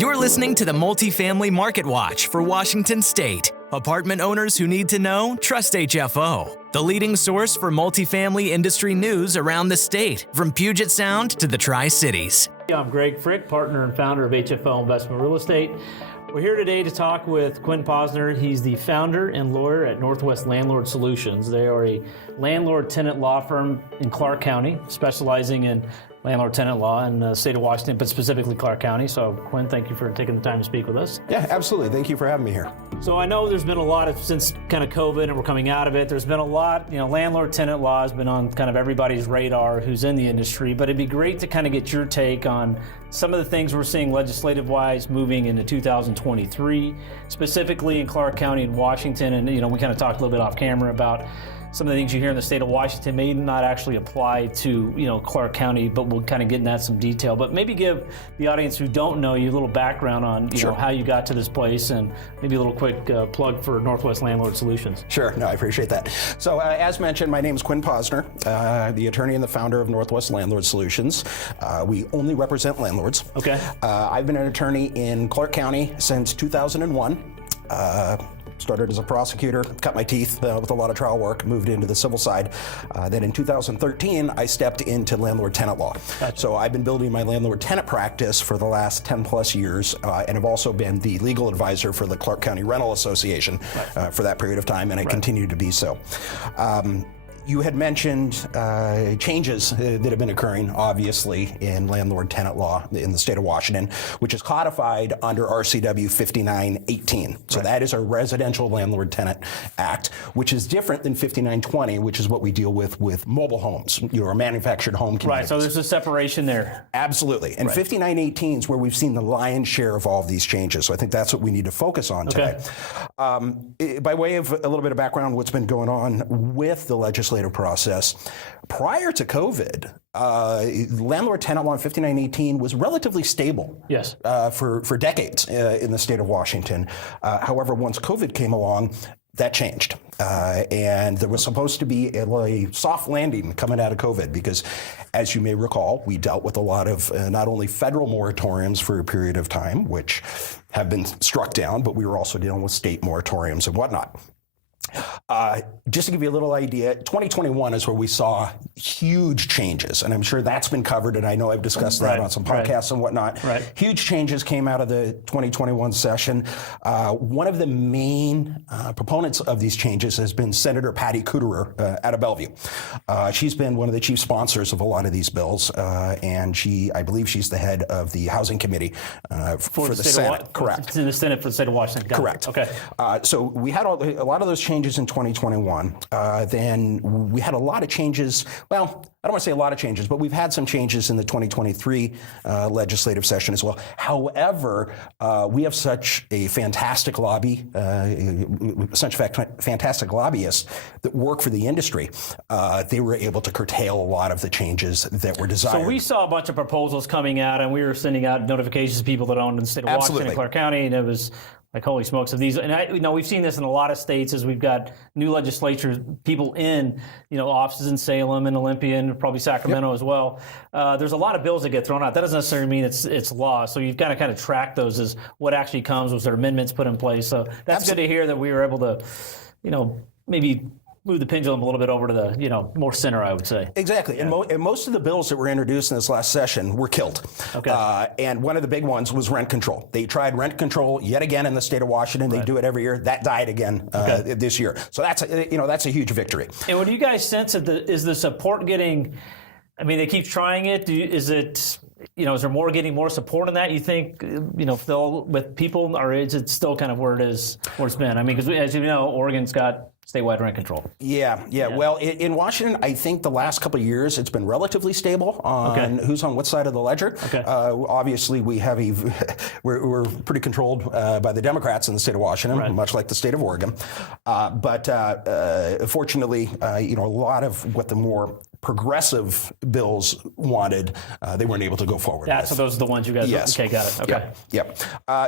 You're listening to the Multifamily Market Watch for Washington State. Apartment owners who need to know, trust HFO, the leading source for multifamily industry news around the state, from Puget Sound to the Tri-Cities. I'm Greg Frick, partner and founder of HFO Investment Real Estate. We're here today to talk with Quinn Posner. He's the founder and lawyer at Northwest Landlord Solutions. They are a landlord-tenant law firm in Clark County, specializing in landlord-tenant law in the state of Washington, but specifically Clark County. So, Quinn, thank you for taking the time to speak with us. Yeah, absolutely. Thank you for having me here. So I know there's been a lot of, since kind of COVID and we're coming out of it, there's been a lot, landlord-tenant law has been on kind of everybody's radar who's in the industry, but it'd be great to kind of get your take on some of the things we're seeing legislative-wise moving into 2023, specifically in Clark County and Washington. And, we kind of talked a little bit off camera about some of the things you hear in the state of Washington may not actually apply to, Clark County, but we'll kind of get into that some detail. But maybe give the audience who don't know you a little background on, Sure. how you got to this place, and maybe a little quick plug for Northwest Landlord Solutions. Sure. No, I appreciate that. So, as mentioned, my name is Quinn Posner, the attorney and the founder of Northwest Landlord Solutions. We only represent landlords. Okay. I've been an attorney in Clark County since 2001. Started as a prosecutor, cut my teeth with a lot of trial work, moved into the civil side. Then in 2013, I stepped into landlord-tenant law. Gotcha. So I've been building my landlord-tenant practice for the last 10 plus years, and have also been the legal advisor for the Clark County Rental Association for that period of time, and I continue to be so. You had mentioned changes that have been occurring, obviously, in landlord-tenant law in the state of Washington, which is codified under RCW 5918. So that is our Residential Landlord-Tenant Act, which is different than 5920, which is what we deal with mobile homes, or manufactured home communities. Right, so there's a separation there. Absolutely. And 5918 is where we've seen the lion's share of all of these changes. So I think that's what we need to focus on today. By way of a little bit of background, what's been going on with the legislative process. Prior to COVID, landlord-tenant law in 5918 was relatively stable. Yes. For decades in the state of Washington. However, once COVID came along, that changed. And there was supposed to be a soft landing coming out of COVID because, as you may recall, we dealt with a lot of not only federal moratoriums for a period of time, which have been struck down, but we were also dealing with state moratoriums and whatnot. Just to give you a little idea, 2021 is where we saw huge changes, and I'm sure that's been covered, and I know I've discussed that on some podcasts and whatnot. Right. Huge changes came out of the 2021 session. One of the main proponents of these changes has been Senator Patty Kuderer out of Bellevue. She's been one of the chief sponsors of a lot of these bills, and I believe she's the head of the Housing Committee for the Senate. Correct. It's in the Senate for the state of Washington. Correct. Okay. So we had a lot of those changes in 2021. Then we had a lot of changes. Well, I don't want to say a lot of changes, but we've had some changes in the 2023 legislative session as well. However, we have such a fantastic lobby, fantastic lobbyists that work for the industry. They were able to curtail a lot of the changes that were desired. So we saw a bunch of proposals coming out, and we were sending out notifications to people that owned in the state of Washington and Clark County, and it was like, holy smokes, of these. And we've seen this in a lot of states as we've got new legislatures, people in, offices in Salem and Olympia and probably Sacramento as well. There's a lot of bills that get thrown out. That doesn't necessarily mean it's law. So you've got to kind of track those as what actually comes. Was there amendments put in place? So that's good to hear that we were able to, maybe move the pendulum a little bit over to the, more center, I would say. Exactly. Yeah. And most of the bills that were introduced in this last session were killed. Okay. And one of the big ones was rent control. They tried rent control yet again in the state of Washington. They do it every year. That died again this year. So that's a huge victory. And what do you guys sense is the support getting? I mean, they keep trying it. Is there getting more support on that? You think, still with people, or is it still kind of where it's been? I mean, because as you know, Oregon's got statewide rent control. Yeah. Well, in Washington, I think the last couple of years it's been relatively stable on who's on what side of the ledger. Okay. Obviously, we have we're pretty controlled by the Democrats in the state of Washington, much like the state of Oregon. But fortunately, a lot of what the more progressive bills wanted, they weren't able to go forward with. So those are the ones you guys. Yes. Okay, got it. Okay. Yep.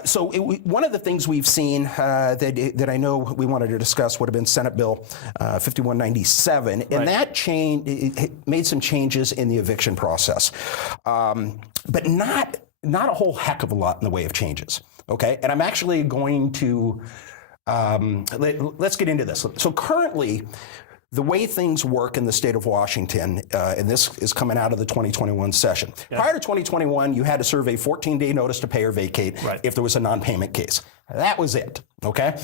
So one of the things we've seen that I know we wanted to discuss would have been Senate Bill 5197, and that change it made some changes in the eviction process, but not not a whole heck of a lot in the way of changes. Okay, and I'm actually going to let's get into this. So currently, the way things work in the state of Washington, and this is coming out of the 2021 session. Yeah. Prior to 2021, you had to serve a 14-day notice to pay or vacate if there was a non-payment case. That was it, okay?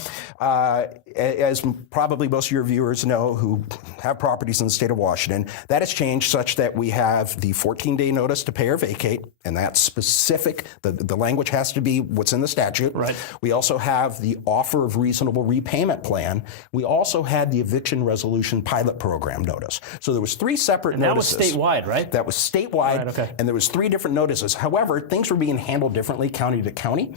As probably most of your viewers know who have properties in the state of Washington, that has changed such that we have the 14-day notice to pay or vacate, and that's specific. The language has to be what's in the statute. Right. We also have the offer of reasonable repayment plan. We also had the eviction resolution pilot program notice. So there was 3 separate notices. That was statewide, right? That was statewide, okay. And there was 3 different notices. However, things were being handled differently county to county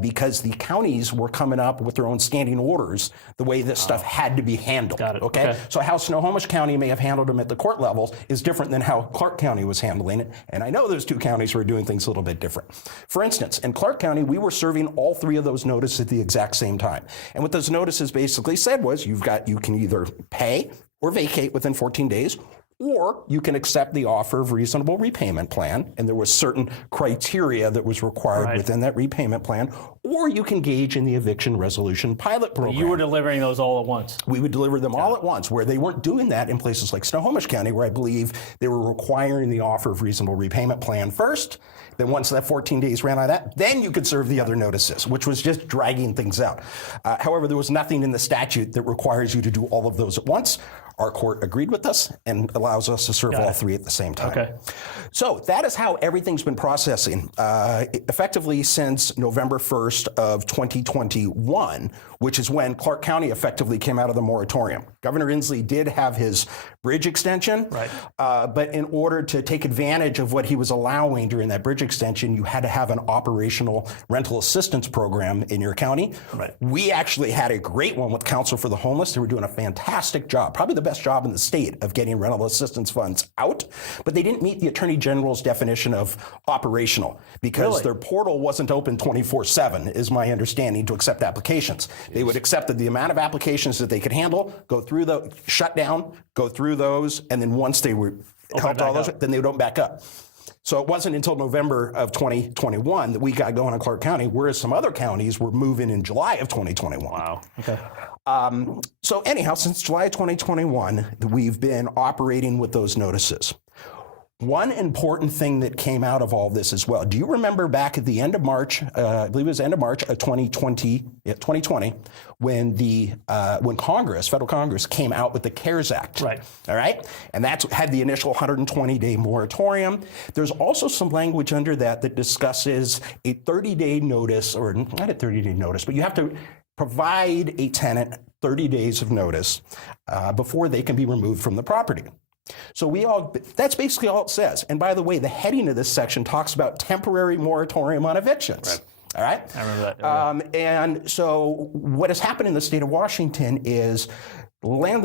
because the counties were coming up with their own standing orders the way this stuff had to be handled. Got it. Okay? So how Snohomish County may have handled them at the court level is different than how Clark County was handling it. And I know those 2 counties were doing things a little bit different. For instance, in Clark County, we were serving all 3 of those notices at the exact same time. And what those notices basically said was you can either pay or vacate within 14 days, or you can accept the offer of reasonable repayment plan, and there was certain criteria that was required within that repayment plan, or you can engage in the eviction resolution pilot program. You were delivering those all at once. We would deliver them all at once, where they weren't doing that in places like Snohomish County, where I believe they were requiring the offer of reasonable repayment plan first. Then once that 14 days ran out of that, then you could serve the other notices, which was just dragging things out. However, there was nothing in the statute that requires you to do all of those at once. Our court agreed with us and allows us to serve all 3 at the same time. Okay. So that is how everything's been processing effectively since November 1st of 2021, which is when Clark County effectively came out of the moratorium. Governor Inslee did have his bridge extension, but in order to take advantage of what he was allowing during that bridge extension, you had to have an operational rental assistance program in your county. We actually had a great one with Council for the Homeless. They were doing a fantastic job, probably the best job in the state of getting rental assistance funds out, but they didn't meet the Attorney General's definition of operational because their portal wasn't open 24/7, is my understanding, to accept applications. They would accept the amount of applications that they could handle, go through the shut down, go through those, and then once they were helped all those, then they would open back up. So it wasn't until November of 2021 that we got going in Clark County, whereas some other counties were moving in July of 2021. Wow. Okay. So anyhow, since July 2021, we've been operating with those notices. One important thing that came out of all this as well. Do you remember back at the end of March, I believe it was the end of March of 2020, when Congress, federal Congress, came out with the CARES Act. All right? And that's had the initial 120-day moratorium. There's also some language under that that discusses a 30-day notice, or not a 30-day notice, but you have to provide a tenant 30 days of notice before they can be removed from the property. So that's basically all it says. And by the way, the heading of this section talks about temporary moratorium on evictions. All right? I remember that. And so what has happened in the state of Washington is during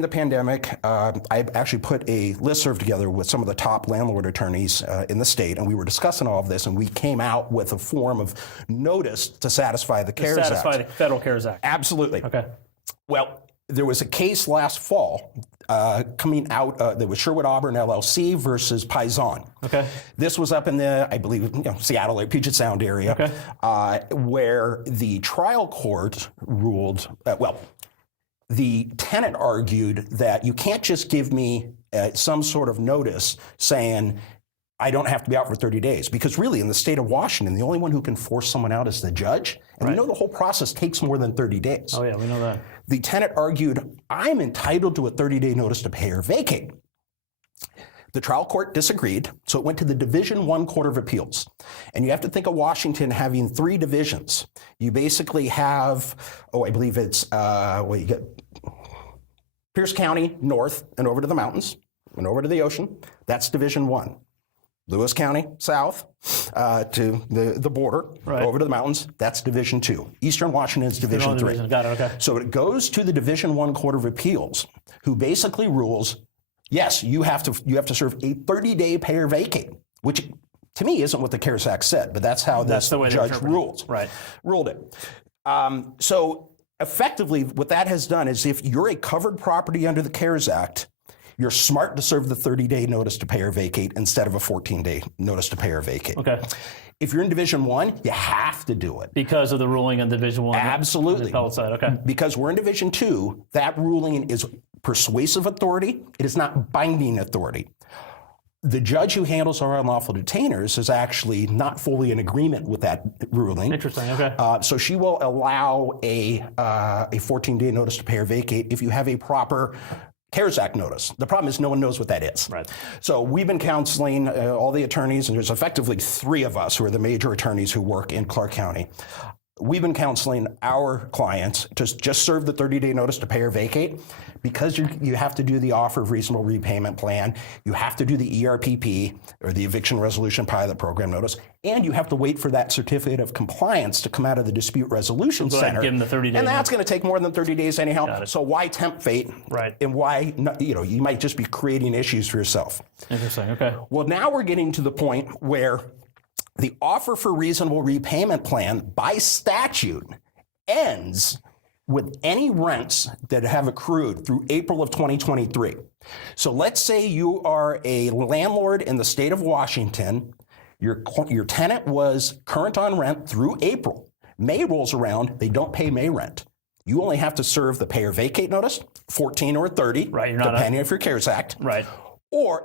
the pandemic, I actually put a listserv together with some of the top landlord attorneys in the state, and we were discussing all of this, and we came out with a form of notice to satisfy the CARES Act. Satisfy the federal CARES Act. Absolutely. Okay. Well, there was a case last fall coming out that was Sherwood Auburn LLC versus Paisan. Okay. This was up in the, I believe, Seattle or Puget Sound area, where the trial court ruled, the tenant argued that you can't just give me some sort of notice saying I don't have to be out for 30 days. Because really, in the state of Washington, the only one who can force someone out is the judge. And we know the whole process takes more than 30 days. Oh, yeah, we know that. The tenant argued, I'm entitled to a 30-day notice to pay or vacate. The trial court disagreed, so it went to the Division I Court of Appeals. And you have to think of Washington having 3 divisions. You basically have, I believe it's, you get Pierce County north and over to the mountains and over to the ocean. That's Division I. Lewis County south to the border, over to the mountains, that's Division II. Eastern Washington is Division III. Got it, okay. So it goes to the Division I Court of Appeals, who basically rules, yes, you have to serve a 30-day pay or vacate, which to me isn't what the CARES Act said, but that's how this judge ruled it. So effectively, what that has done is if you're a covered property under the CARES Act, you're smart to serve the 30-day notice to pay or vacate instead of a 14-day notice to pay or vacate. Okay. If you're in Division 1, you have to do it. Because of the ruling on Division 1? Absolutely. On the appellate side, okay. Because we're in Division 2, that ruling is persuasive authority. It is not binding authority. The judge who handles our unlawful detainers is actually not fully in agreement with that ruling. Interesting, okay. So she will allow a 14-day notice to pay or vacate if you have a proper CARES Act notice. The problem is no one knows what that is. Right. So we've been counseling all the attorneys, and there's effectively 3 of us who are the major attorneys who work in Clark County. We've been counseling our clients to just serve the 30-day notice to pay or vacate because you have to do the offer of reasonable repayment plan, you have to do the ERPP, or the Eviction Resolution Pilot Program notice, and you have to wait for that certificate of compliance to come out of the Dispute Resolution Center. Give them the 30 days. And that's going to take more than 30 days anyhow. So why tempt fate? Right. And why, you might just be creating issues for yourself. Interesting, okay. Well, now we're getting to the point where the offer for reasonable repayment plan by statute ends with any rents that have accrued through April of 2023. So let's say you are a landlord in the state of Washington. Your tenant was current on rent through April. May rolls around, they don't pay May rent. You only have to serve the pay or vacate notice, 14 or 30, right, depending on your CARES Act. Right.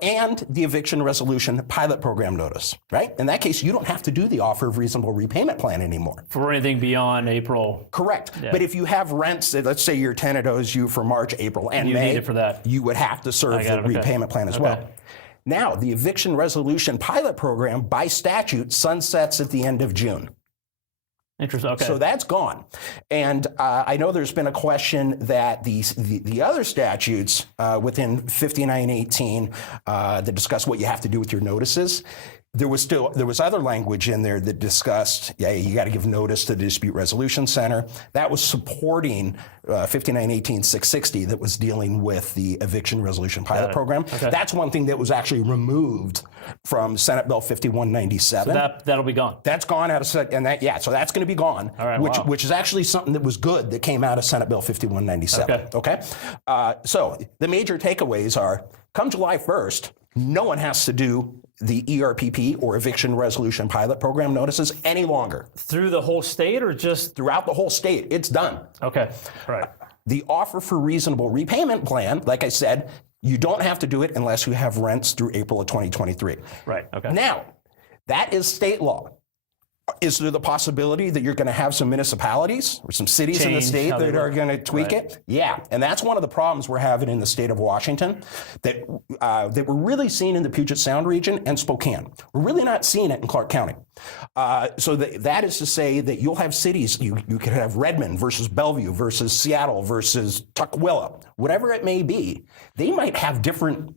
And the Eviction Resolution Pilot Program notice, right? In that case, you don't have to do the offer of reasonable repayment plan anymore. For anything beyond April. Correct. Yeah. But if you have rents, let's say your tenant owes you for March, April, and you May, need it for that. You would have to serve the repayment plan as well. Now, the Eviction Resolution Pilot Program, by statute, sunsets at the end of June. Interesting. Okay. So that's gone. And I know there's been a question that the other statutes within 5918 that discuss what you have to do with your notices. There was other language in there that discussed, you got to give notice to the Dispute Resolution Center. That was supporting 5918-660 that was dealing with the Eviction Resolution Pilot Program. Okay. That's one thing that was actually removed from Senate Bill 5197. So that'll be gone. That's gone out of Senate, and so that's going to be gone. All right, which is actually something that was good that came out of Senate Bill 5197. Okay. So the major takeaways are: come July 1st, no one has to do the ERPP or Eviction Resolution Pilot Program notices any longer. Through the whole state, or just throughout the whole state? It's done. Okay. Right. The offer for reasonable repayment plan, like I said, you don't have to do it unless you have rents through April of 2023. Right. Okay. Now, that is state law. Is there the possibility that you're going to have some municipalities or some cities in the state that are going to tweak it? Yeah, and that's one of the problems we're having in the state of Washington that we're really seeing in the Puget Sound region and Spokane. We're really not seeing it in Clark County. So that is to say that you'll have cities, you could have Redmond versus Bellevue versus Seattle versus Tukwila, whatever it may be. They might have different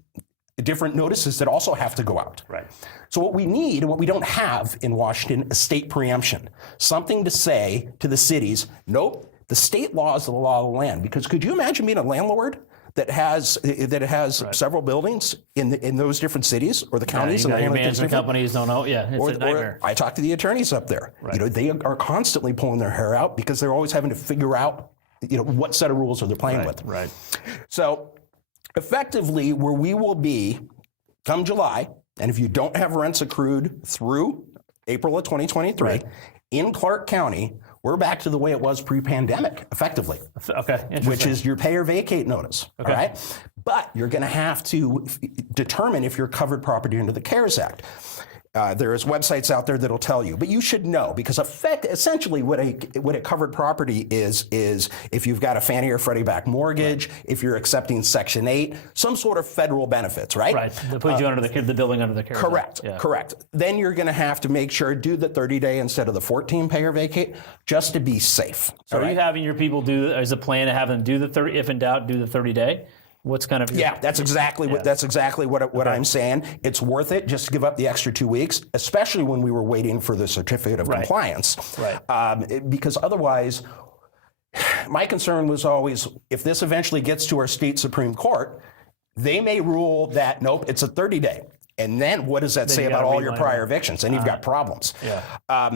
notices that also have to go out. Right. So what we need, and what we don't have in Washington, is state preemption. Something to say to the cities, nope, the state law is the law of the land. Because could you imagine being a landlord that has several buildings in those different cities or the counties? Yeah, and management companies don't know. Yeah, it's a nightmare. I talk to the attorneys up there. Right. They are constantly pulling their hair out because they're always having to figure out, what set of rules are they playing with. Right. So effectively, where we will be come July, and if you don't have rents accrued through April of 2023, in Clark County, we're back to the way it was pre-pandemic, effectively. Okay, which is your pay or vacate notice. Okay. All right? But you're going to have to determine if you're covered property under the CARES Act. There's websites out there that'll tell you, but you should know, because essentially what a covered property is if you've got a Fannie or Freddie back mortgage, if you're accepting Section 8, some sort of federal benefits, right? Right. They put you under the building under the CARES Act. Correct. Yeah. Correct. Then you're going to have to make sure do the 30-day instead of the 14 pay or vacate, just to be safe. So are you having your people as a plan to have them do the 30, if in doubt, do the 30-day? What's kind of that's exactly what I'm saying. It's worth it just to give up the extra 2 weeks, especially when we were waiting for the certificate of compliance. Right. Because otherwise, my concern was always, if this eventually gets to our state Supreme Court, they may rule that nope, it's a 30-day, and then what does that say about all your prior evictions? And you've got problems. Yeah.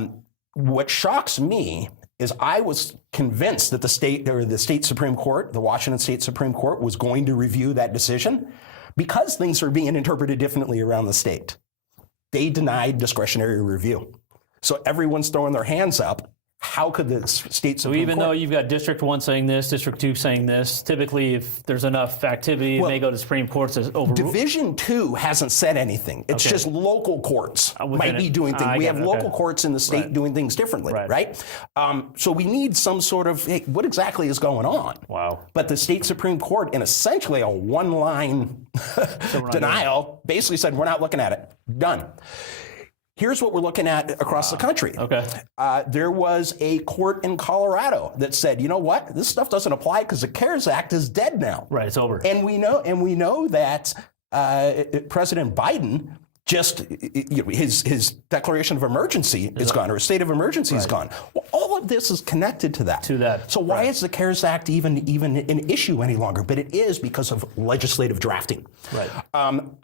What shocks me is I was convinced that the state Supreme Court, the Washington State Supreme Court, was going to review that decision. because things are being interpreted differently around the state, they denied discretionary review. So everyone's throwing their hands up. How could the state Supreme even Court, though you've got District 1 saying this, District 2 saying this, typically if there's enough activity, it may go to Supreme Court to overrule? Division 2 hasn't said anything. It's just local courts might be doing things. We have local courts in the state doing things differently, right? So we need some sort of, hey, what exactly is going on? Wow. But the state Supreme Court, in essentially a one-line denial, basically said, we're not looking at it. Done. Here's what we're looking at across the country. Okay. There was a court in Colorado that said, you know what, this stuff doesn't apply because the CARES Act is dead now. Right, it's over. And we know that President Biden just his declaration of emergency is gone, or a state of emergency is gone. Well, all of this is connected to that. So why is the CARES Act even an issue any longer? But it is because of legislative drafting. Right.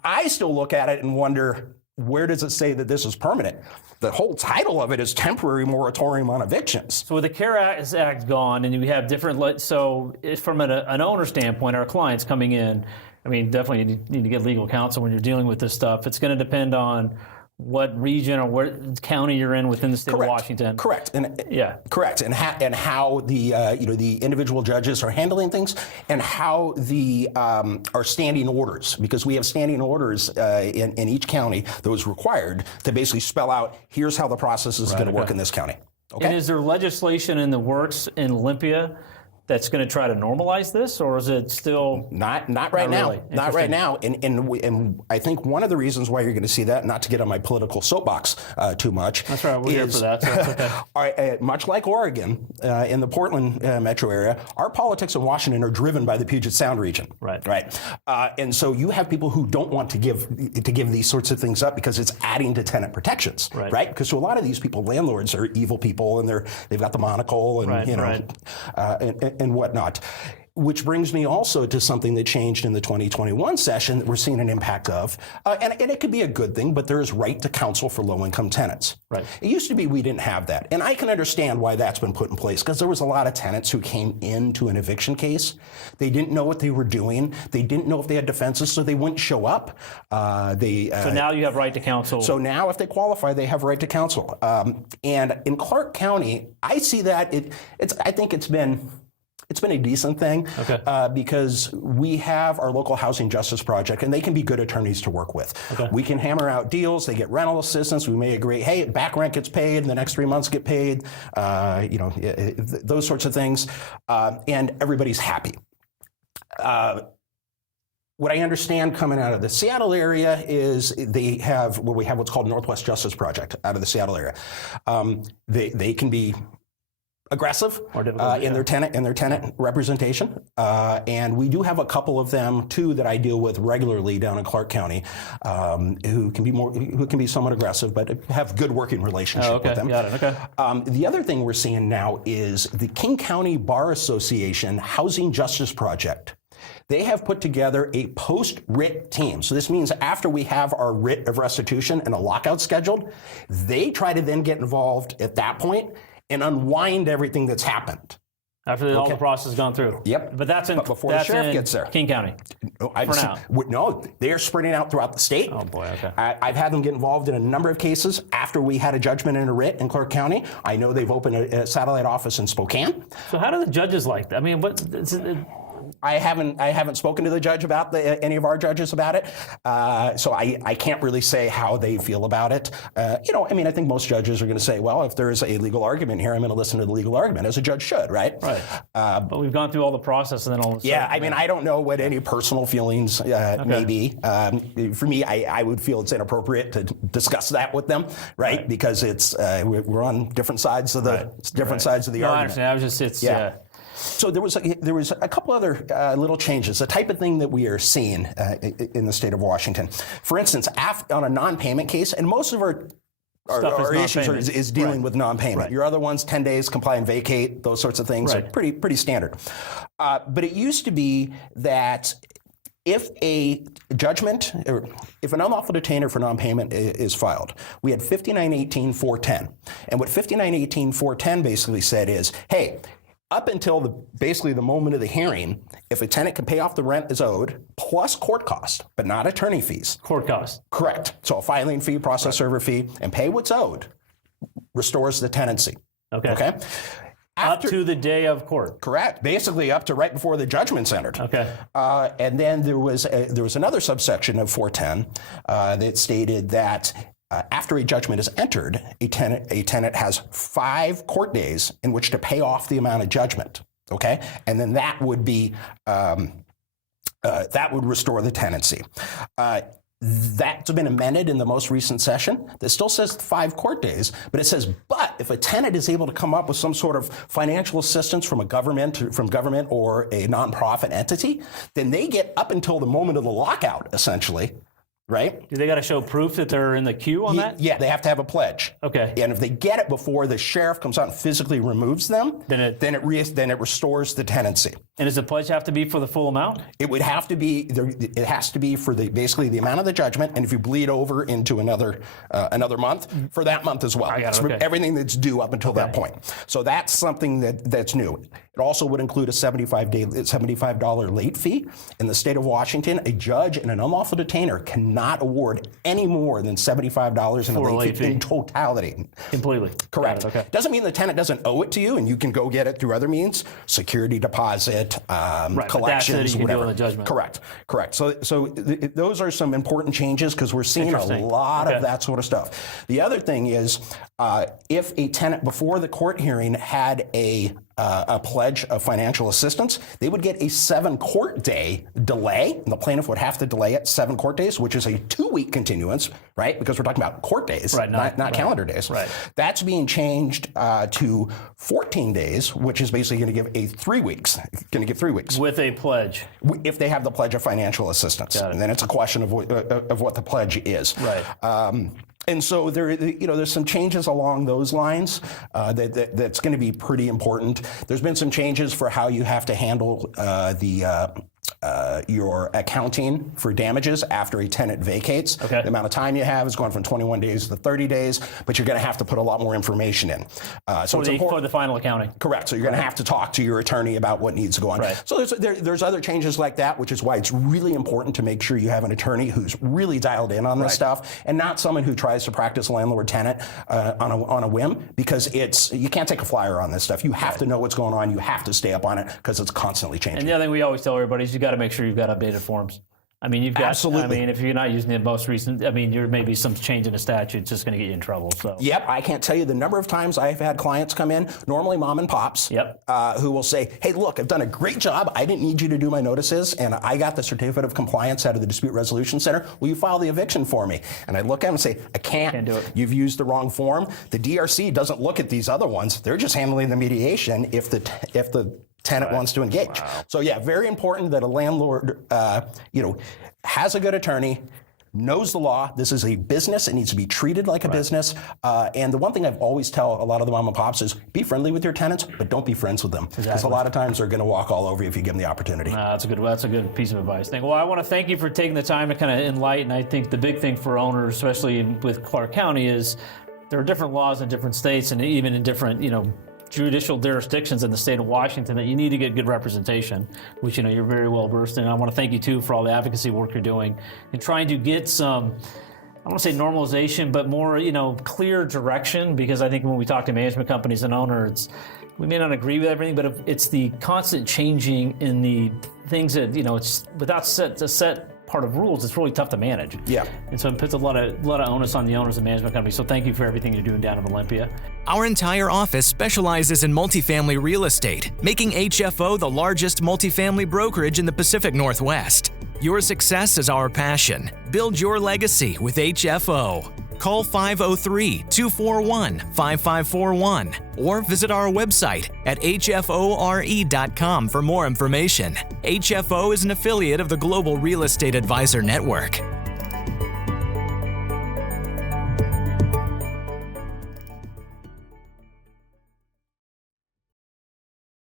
I still look at it and wonder, where does it say that this is permanent? The whole title of it is Temporary Moratorium on Evictions. So with the CARES Act gone, and we have different, so from an owner standpoint, our clients coming in, I mean, definitely need to get legal counsel when you're dealing with this stuff. It's going to depend on what region or what county you're in within the state of Washington. Correct. And correct. And how the the individual judges are handling things, and how the our standing orders, because we have standing orders in each county that was required to basically spell out, here's how the process is going to work in this county. Okay. And is there legislation in the works in Olympia that's going to try to normalize this, or is it still not right now? Really? Not right now. And I think one of the reasons why you're going to see that, not to get on my political soapbox too much, that's right. We're here for that. So that's okay. Much like Oregon, in the Portland metro area, our politics in Washington are driven by the Puget Sound region. Right. Right. And so you have people who don't want to give these sorts of things up because it's adding to tenant protections. Right. Because to a lot of these people, landlords are evil people, and they've got the monocle and and whatnot. Which brings me also to something that changed in the 2021 session that we're seeing an impact of, and it could be a good thing, but there is right to counsel for low-income tenants. Right. It used to be we didn't have that, and I can understand why that's been put in place, because there was a lot of tenants who came into an eviction case. They didn't know what they were doing. They didn't know if they had defenses, so they wouldn't show up. So now you have right to counsel. So now if they qualify, they have right to counsel. And in Clark County, I see that I think it's been a decent thing, because we have our local housing justice project, and they can be good attorneys to work with. We can hammer out deals. They get rental assistance. We may agree, hey, back rent gets paid, and the next 3 months get paid. Those sorts of things, and everybody's happy. What I understand coming out of the Seattle area is we have what's called Northwest Justice Project out of the Seattle area. They can be aggressive in their tenant representation, and we do have a couple of them too that I deal with regularly down in Clark County, who can be somewhat aggressive, but have good working relationship with them. Got it. Okay. The other thing we're seeing now is the King County Bar Association Housing Justice Project. They have put together a post-writ team. So this means after we have our writ of restitution and a lockout scheduled, they try to then get involved at that point and unwind everything that's happened. After all the process has gone through. Yep. But before the sheriff gets there. King County. No, they're spreading out throughout the state. Oh boy, okay. I've had them get involved in a number of cases after we had a judgment and a writ in Clark County. I know they've opened a satellite office in Spokane. So how do the judges like that? I mean, I haven't spoken to the judge about any of our judges about it, so I can't really say how they feel about it. I think most judges are going to say, well, if there's a legal argument here, I'm going to listen to the legal argument, as a judge should, right? Right. But we've gone through all the process, and then all of a sudden. Yeah, I don't know what any personal feelings may be. For me, I would feel it's inappropriate to discuss that with them, right? Because it's we're on different sides of the sides of the argument. I understand. So there was a couple other little changes, the type of thing that we are seeing in the state of Washington. For instance, on a non-payment case, and most of our issues is dealing with non-payment. Right. Your other ones, 10 days, comply and vacate, those sorts of things are pretty standard. But it used to be that if a judgment, or if an unlawful detainer for non-payment is filed, we had 5918-410. And what 5918-410 basically said is, hey, up until basically the moment of the hearing, if a tenant can pay off the rent as owed, plus court cost, but not attorney fees. Court cost. Correct. So a filing fee, process server fee, and pay what's owed, restores the tenancy. Okay. Up to the day of court. Correct. Basically up to right before the judgment's entered. Okay. And then there was another subsection of 410 that stated that after a judgment is entered, a tenant has 5 court days in which to pay off the amount of judgment. Okay. And then that would be that would restore the tenancy. That's been amended in the most recent session. That still says 5 court days, but it says, but if a tenant is able to come up with some sort of financial assistance from government or a nonprofit entity, then they get up until the moment of the lockout, essentially. Right? Do they got to show proof that they're in the queue on that? Yeah, they have to have a pledge. Okay. And if they get it before the sheriff comes out and physically removes them, then it restores the tenancy. And does the pledge have to be for the full amount? It would have to be. It has to be for basically the amount of the judgment, and if you bleed over into another month, for that month as well. I got it. Okay. Everything that's due up until that point. So that's something that's new. It also would include a $75 late fee. In the state of Washington, a judge and an unlawful detainer cannot award any more than $75 in a late fee in totality. Completely. Correct. Okay. Doesn't mean the tenant doesn't owe it to you, and you can go get it through other means, security deposit, collections, whatever. Can do the judgment. Correct. So those are some important changes because we're seeing a lot of that sort of stuff. The other thing is, if a tenant before the court hearing had a pledge of financial assistance, they would get a 7 court day delay, and the plaintiff would have to delay it 7 court days, which is a 2-week continuance, right? Because we're talking about court days, not calendar days. Right. That's being changed to 14 days, which is basically going to give 3 weeks. Going to give 3 weeks with a pledge, if they have the pledge of financial assistance, and then it's a question of what the pledge is. Right. And so there's some changes along those lines that's going to be pretty important. There's been some changes for how you have to handle your accounting for damages after a tenant vacates. Okay. The amount of time you have is going from 21 days to 30 days, but you're going to have to put a lot more information in. So it's important for the final accounting. Correct. So you're going to have to talk to your attorney about what needs to go on. Right. So there's other changes like that, which is why it's really important to make sure you have an attorney who's really dialed in on this stuff, and not someone who tries to practice landlord-tenant on a whim, because you can't take a flyer on this stuff. You have to know what's going on. You have to stay up on it because it's constantly changing. And the other thing we always tell everybody is you got to make sure you've got updated forms. I mean, you've got. Absolutely. I mean, if you're not using the most recent, there may be some change in the statute. It's just going to get you in trouble. So. Yep, I can't tell you the number of times I've had clients come in, normally mom and pops, who will say, "Hey, look, I've done a great job. I didn't need you to do my notices, and I got the certificate of compliance out of the Dispute Resolution Center. Will you file the eviction for me?" And I look at them and say, "I can't do it. You've used the wrong form. The DRC doesn't look at these other ones. They're just handling the mediation if the tenant wants to engage." Wow. So yeah, very important that a landlord, has a good attorney, knows the law. This is a business. It needs to be treated like a business. And the one thing I've always tell a lot of the mom and pops is be friendly with your tenants, but don't be friends with them. Because a lot of times they're going to walk all over you if you give them the opportunity. That's a good piece of advice. Well, I want to thank you for taking the time to kind of enlighten. I think the big thing for owners, especially with Clark County, is there are different laws in different states and even in different, judicial jurisdictions in the state of Washington that you need to get good representation, which you're very well versed in. I want to thank you too for all the advocacy work you're doing and trying to get some, I don't want to say normalization, but more clear direction, because I think when we talk to management companies and owners, we may not agree with everything, but it's the constant changing in the things that it's without a set part of rules, it's really tough to manage. Yeah. And so it puts a lot of onus on the owners and management companies. So thank you for everything you're doing down in Olympia. Our entire office specializes in multifamily real estate, making HFO the largest multifamily brokerage in the Pacific Northwest. Your success is our passion. Build your legacy with HFO. Call 503-241-5541 or visit our website at hfore.com for more information. HFO is an affiliate of the Global Real Estate Advisor Network.